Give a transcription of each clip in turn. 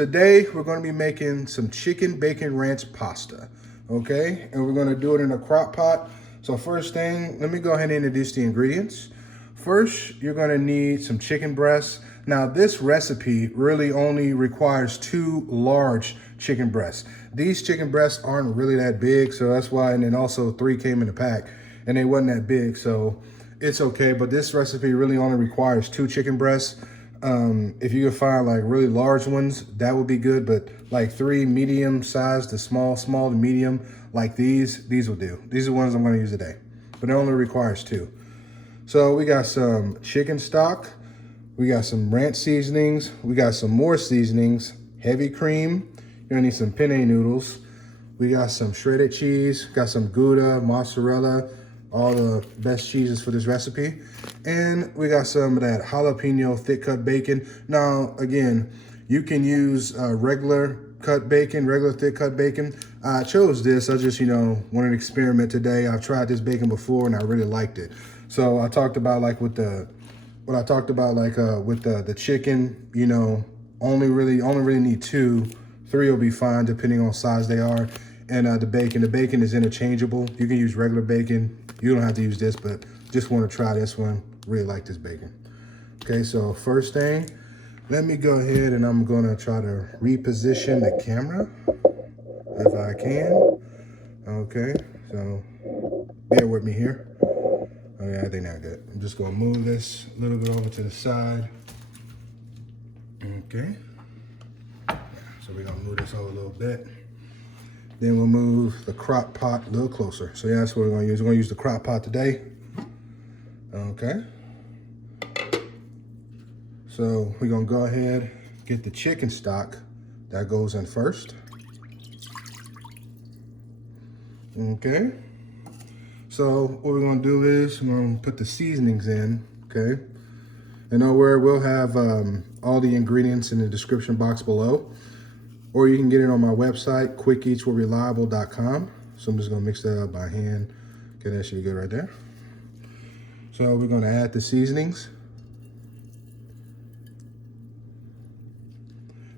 today we're going to be making some chicken bacon ranch pasta, okay? And we're going to do it in a crock pot. So first thing, let me go ahead and introduce the ingredients. First, you're going to need some chicken breasts. Now this recipe really only requires 2 large chicken breasts. These chicken breasts aren't really that big, so that's why, and then also 3 came in the pack and they wasn't that big, so it's okay. But this recipe really only requires 2 chicken breasts. If you can find like really large ones, that would be good, but like 3 medium sized to small to medium, like these will do. These are the ones I'm going to use today, but it only requires 2. So we got some chicken stock, we got some ranch seasonings, we got some more seasonings, heavy cream, you're gonna need some penne noodles, we got some shredded cheese, got some Gouda, mozzarella, all the best cheeses for this recipe. And we got some of that jalapeno thick cut bacon. Now, again, you can use regular thick cut bacon. I chose this, I just, wanted to experiment today. I've tried this bacon before and I really liked it. So I talked about like with the chicken, only really need 2, 3 will be fine depending on size they are. And the bacon is interchangeable. You can use regular bacon. You don't have to use this, but just want to try this one. Really like this bacon. Okay, so first thing, let me go ahead and I'm gonna try to reposition the camera if I can. Okay, so bear with me here. Oh yeah, I think that's good. I'm just gonna move this a little bit over to the side. Okay, so we're gonna move this over a little bit. Then we'll move the crock pot a little closer. So yeah, that's what we're gonna use. We're gonna use the crock pot today. Okay. So we're gonna go ahead, get the chicken stock. That goes in first. Okay. So what we're gonna do is we're gonna put the seasonings in, okay? And nowhere we'll have all the ingredients in the description box below. Or you can get it on my website, quickeatswithreliable.com. So I'm just gonna mix that up by hand. Okay, that should be good right there. So we're gonna add the seasonings.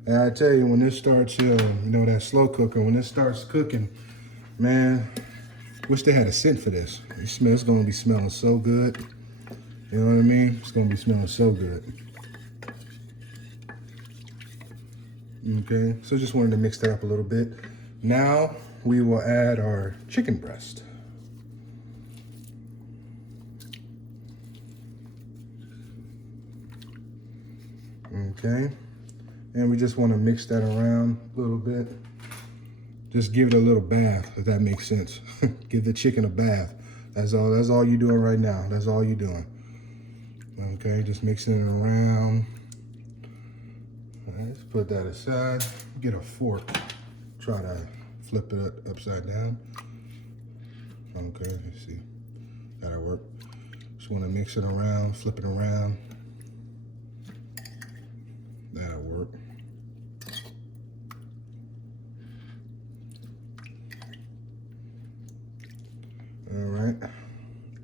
And I tell you, when this starts, that slow cooker, when this starts cooking, man, wish they had a scent for this. It's gonna be smelling so good. You know what I mean? It's gonna be smelling so good. Okay, so just wanted to mix that up a little bit. Now we will add our chicken breast. Okay, and we just want to mix that around a little bit. Just give it a little bath, if that makes sense. Give the chicken a bath. That's all you're doing right now. That's all you're doing. Okay, just mixing it around. All right, let's put that aside. Get a fork. Try to flip it upside down. Okay, let's see. That'll work. Just want to mix it around, flip it around. That'll work. All right.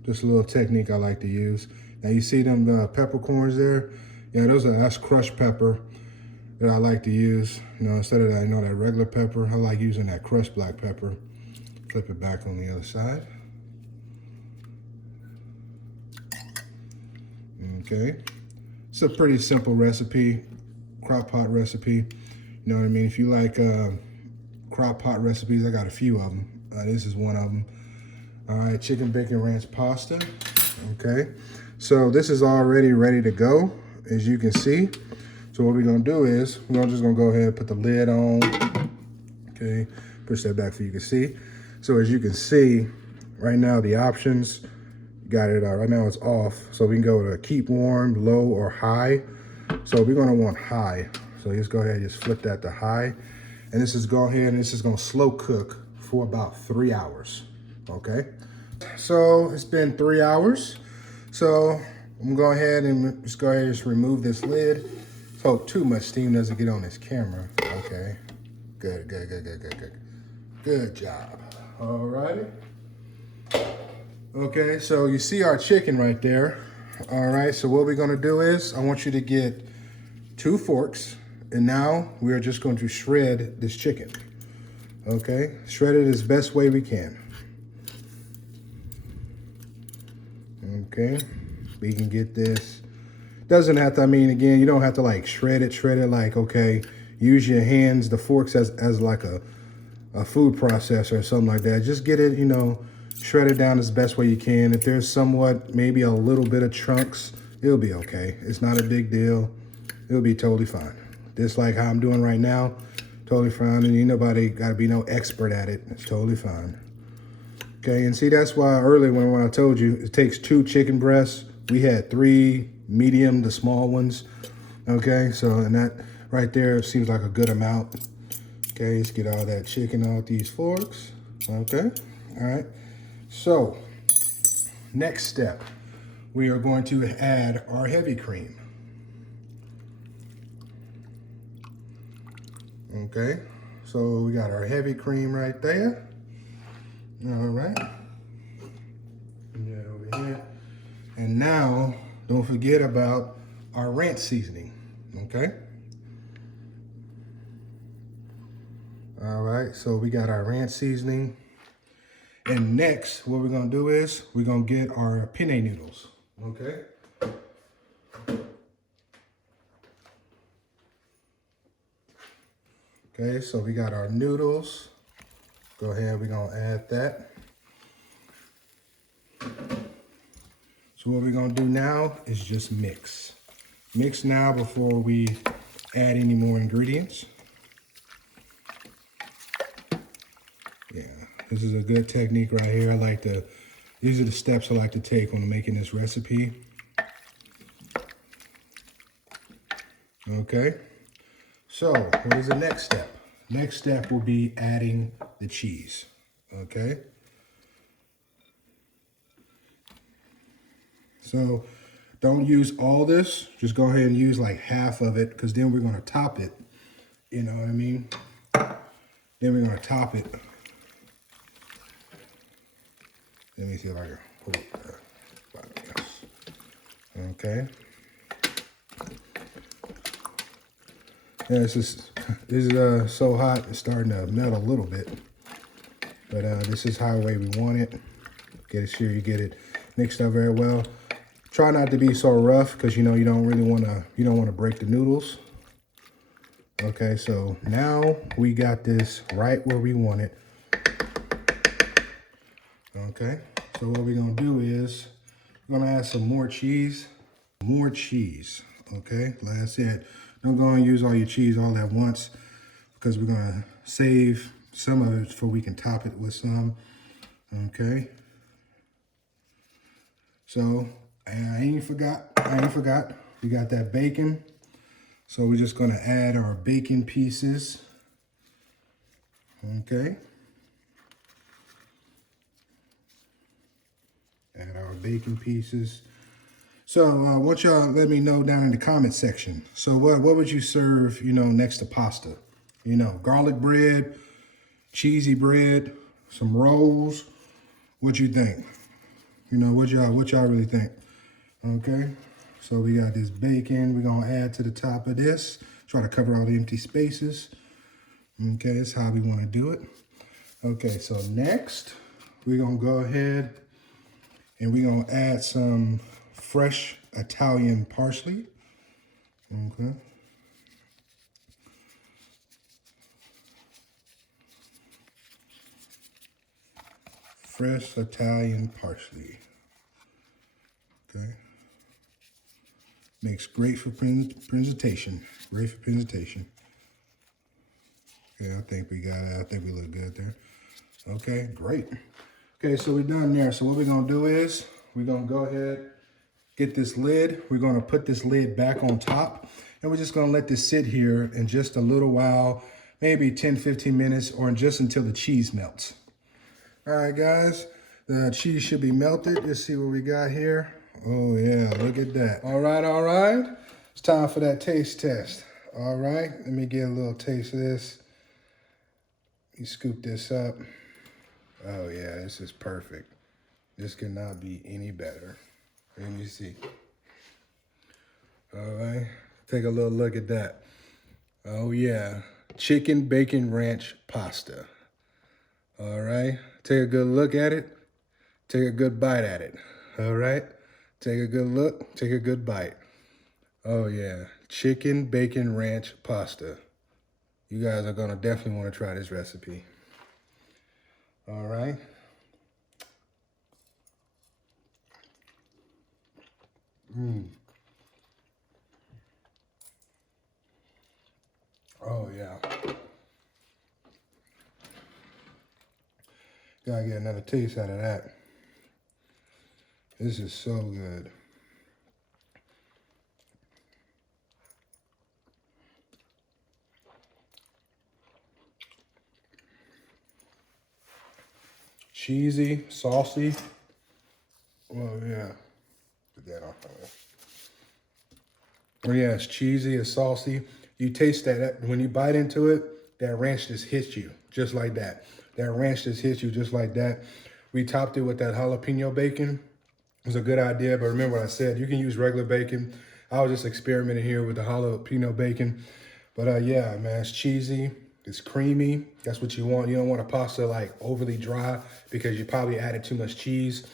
Just a little technique I like to use. Now you see them peppercorns there? Yeah, that's crushed pepper that I like to use. Instead of that, that regular pepper, I like using that crushed black pepper. Flip it back on the other side. Okay. It's a pretty simple recipe, crock pot recipe. You know what I mean? If you like crock pot recipes, I got a few of them. This is one of them. All right, chicken bacon ranch pasta. Okay. So this is already ready to go, as you can see. So what we're gonna do is, we're just gonna go ahead and put the lid on. Okay, push that back so you can see. So as you can see, right now the options, you got it, right now it's off. So we can go to keep warm, low, or high. So we're gonna want high. So just go ahead and just flip that to high. And this is gonna slow cook for about 3 hours, okay? So it's been 3 hours. So I'm gonna go ahead and just remove this lid. Hope too much steam doesn't get on this camera. Okay, good. Good job. All righty. Okay, so you see our chicken right there. All right, so what we're gonna do is, I want you to get 2 forks And now we are just going to shred this chicken. Okay, shred it as best way we can. Okay, we can get this. Doesn't have to, I mean, again, you don't have to like shred it like, okay, use your hands, the forks as like a food processor or something like that. Just get it, you know, shred it down as best way you can. If there's somewhat, maybe a little bit of chunks, it'll be okay. It's not a big deal. It'll be totally fine. Just like how I'm doing right now, totally fine. And nobody got to be no expert at it. It's totally fine. Okay, and see, that's why earlier when I told you it takes 2 chicken breasts, we had 3 medium, the small ones. Okay, so and that right there seems like a good amount. Okay, let's get all that chicken off these forks. Okay, all right. So, next step, we are going to add our heavy cream. Okay, so we got our heavy cream right there. All right. Yeah, over here. And now, don't forget about our ranch seasoning. Okay. All right, so we got our ranch seasoning. And next, what we're gonna do is we're gonna get our penne noodles. Okay. Okay, so we got our noodles. Go ahead, we're gonna add that. So what we're gonna do now is just mix. Mix now before we add any more ingredients. Yeah, this is a good technique right here. These are the steps I like to take when making this recipe. Okay, so what is the next step? Next step will be adding the cheese, okay? So don't use all this, just go ahead and use like half of it because then we're gonna top it, you know what I mean? Then we're gonna top it. Let me see if I can pull it. Okay. Yeah, this is so hot, it's starting to melt a little bit. But this is how way we want it. Get it sure you get it mixed up very well. Try not to be so rough because you know you don't want to break the noodles. Okay, so now we got this right where we want it. Okay, so what we're gonna do is we're gonna add some more cheese. More cheese. Okay, like I said, don't go and use all your cheese all at once because we're gonna save some of it before we can top it with some. Okay. So I ain't forgot. We got that bacon. So we're just gonna add our bacon pieces. Okay. Add our bacon pieces. So I want y'all let me know down in the comment section. So what would you serve, you know, next to pasta? You know, garlic bread, cheesy bread, some rolls. What you think? You know, what y'all really think? Okay. So we got this bacon. We're gonna add to the top of this. Try to cover all the empty spaces. Okay, that's how we want to do it. Okay, so next we're gonna go ahead and we're gonna add some fresh Italian parsley. Okay. Fresh Italian parsley. Okay. Makes great for presentation. Great for presentation. Okay, I think we got it. I think we look good there. Okay, great. Okay, so we're done there. So what we're gonna do is we're gonna go ahead, get this lid. We're gonna put this lid back on top and we're just gonna let this sit here in just a little while, maybe 10, 15 minutes or just until the cheese melts. All right, guys, the cheese should be melted. Let's see what we got here. Oh yeah, look at that. All right. It's time for that taste test. All right, let me get a little taste of this. You scoop this up. Oh yeah, this is perfect. This cannot be any better. Let me see. All right, take a little look at that. Oh yeah, chicken bacon ranch pasta. All right, take a good look at it. Take a good bite at it. All right, take a good look, take a good bite. Oh yeah, chicken bacon ranch pasta. You guys are gonna definitely wanna try this recipe. All right. Oh yeah. Gotta get another taste out of that. This is so good. Cheesy, saucy. Oh yeah. Put that off of there. Oh yeah, it's cheesy, it's saucy. You taste that when you bite into it, that ranch just hits you just like that. That ranch just hits you just like that. We topped it with that jalapeno bacon. It was a good idea, but remember what I said, you can use regular bacon. I was just experimenting here with the jalapeno bacon. But yeah, man, it's cheesy, it's creamy. That's what you want. You don't want a pasta like overly dry because you probably added too much cheese.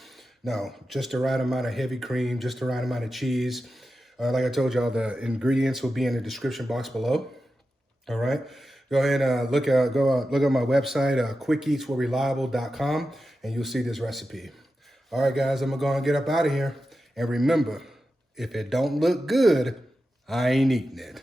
No, just the right amount of heavy cream, just the right amount of cheese. Like I told y'all, the ingredients will be in the description box below. All right, go ahead and look at my website, quickeatsforeliable.com, and you'll see this recipe. All right, guys, I'm gonna go and get up out of here. And remember, if it don't look good, I ain't eating it.